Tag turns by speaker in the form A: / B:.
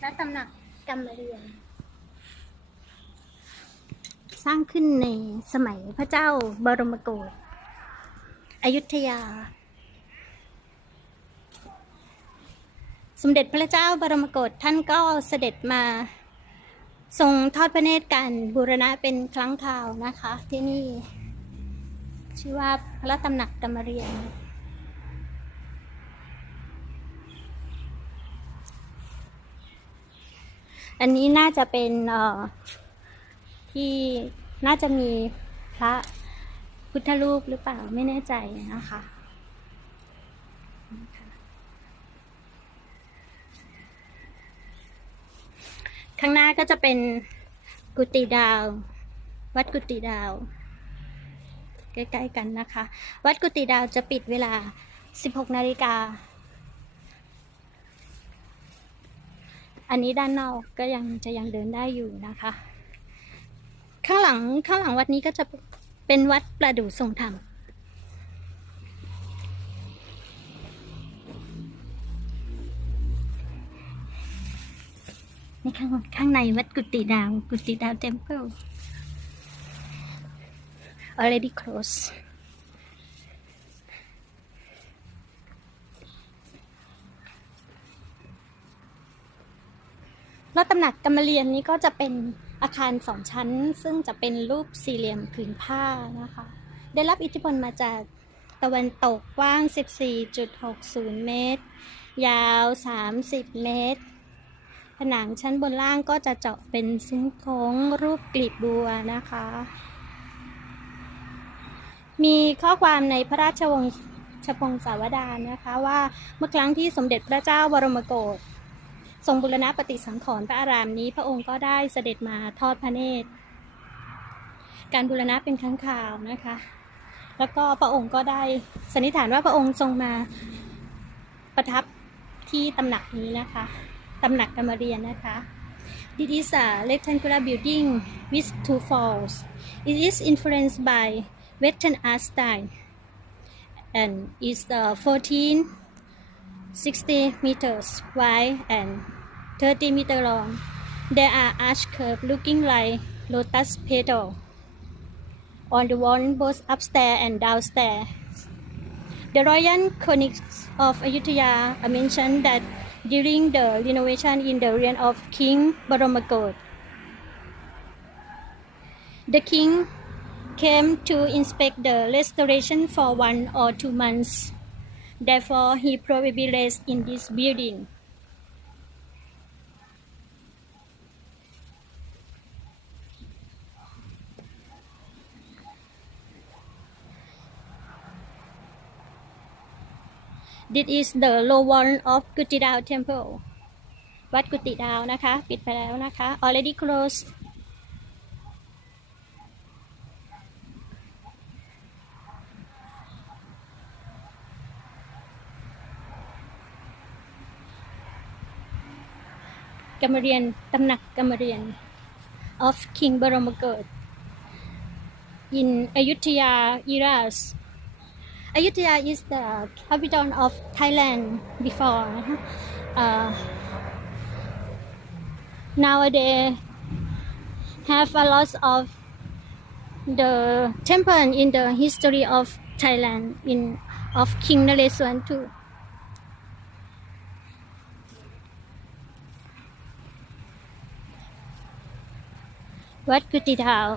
A: และตำหนักกรรมเรียน สร้างขึ้นในสมัยพระเจ้าบรมโกศอยุธยา สมเด็จพระเจ้าบรมโกศท่านก็เสด็จมาทรงทอดพระเนตรการบูรณะเป็นครั้งคราวนะคะ ที่นี่ ชื่อว่าพระตำหนักกรรมเรียน อันนี้น่าจะเป็นเอ่อที่น่าจะมีพระพุทธรูปหรือเปล่าไม่แน่ใจนะคะข้างหน้าก็จะเป็นกุฏิดาว วัดกุฏิดาว ใกล้ๆกันนะคะ วัดกุฏิดาวจะปิดเวลา 16 นาฬิกา อันนี้ด้านนอกก็ยังจะยังเดินได้อยู่นะคะ ข้างหลังข้างหลังวัดนี้ก็จะเป็นวัดประดู่ทรงธรรมในข้างข้างในวัดกุฏิดาว กุฏิดาวเทมเพิล already closed แล้วตำหนักกรรมเรียนนี้ก็จะเป็นอาคารสองชั้น ซึ่งจะเป็นรูปสี่เหลี่ยมผืนผ้านะคะ ได้รับอิทธิพลมาจากตะวันตกกว้าง 14.60 เมตร ยาว 30 เมตร ผนังชั้นบนล่างก็จะเจาะเป็นซุ้มโค้งรูปกลีบบัวนะคะ มีข้อความในพระราชวงศ์ชพงศาวดารนะคะว่าเมื่อครั้งที่สมเด็จพระเจ้าบรมโกศ ทรงบุรณะปฏิสังขรณ์พระอารามนี้ พระองค์ก็ได้เสด็จมาทอดพระเนตร การบูรณะเป็นครั้งคราวนะคะ แล้วก็พระองค์ก็ได้สันนิษฐานว่าพระองค์ทรงมาประทับที่ตำหนักนี้นะคะตำหนักกรรมเรียนนะคะ This is a rectangular building with two floors. It is influenced by Western art style and is the 14 60 meters wide and 30 meter long. There are arch curves looking like lotus petal on the wall both upstairs and downstairs. The royal chronicles of Ayutthaya mentioned that during the renovation in the reign of King Baramagot, the king came to inspect the restoration for one or two months. Therefore, he probably rests in this building. This is the low wall of Kutidao Temple วัดกุฏิดาวนะคะ ปิดไปแล้วนะคะ already closed กรรมเรียนตำหนักกรรมเรียน of King Baramagot in Ayutthaya eras Ayutthaya is the capital of Thailand before นะคะ uh, nowadays have a lot of the temple in the history of Thailand in of King Naresuan too วัดกุฏิทาว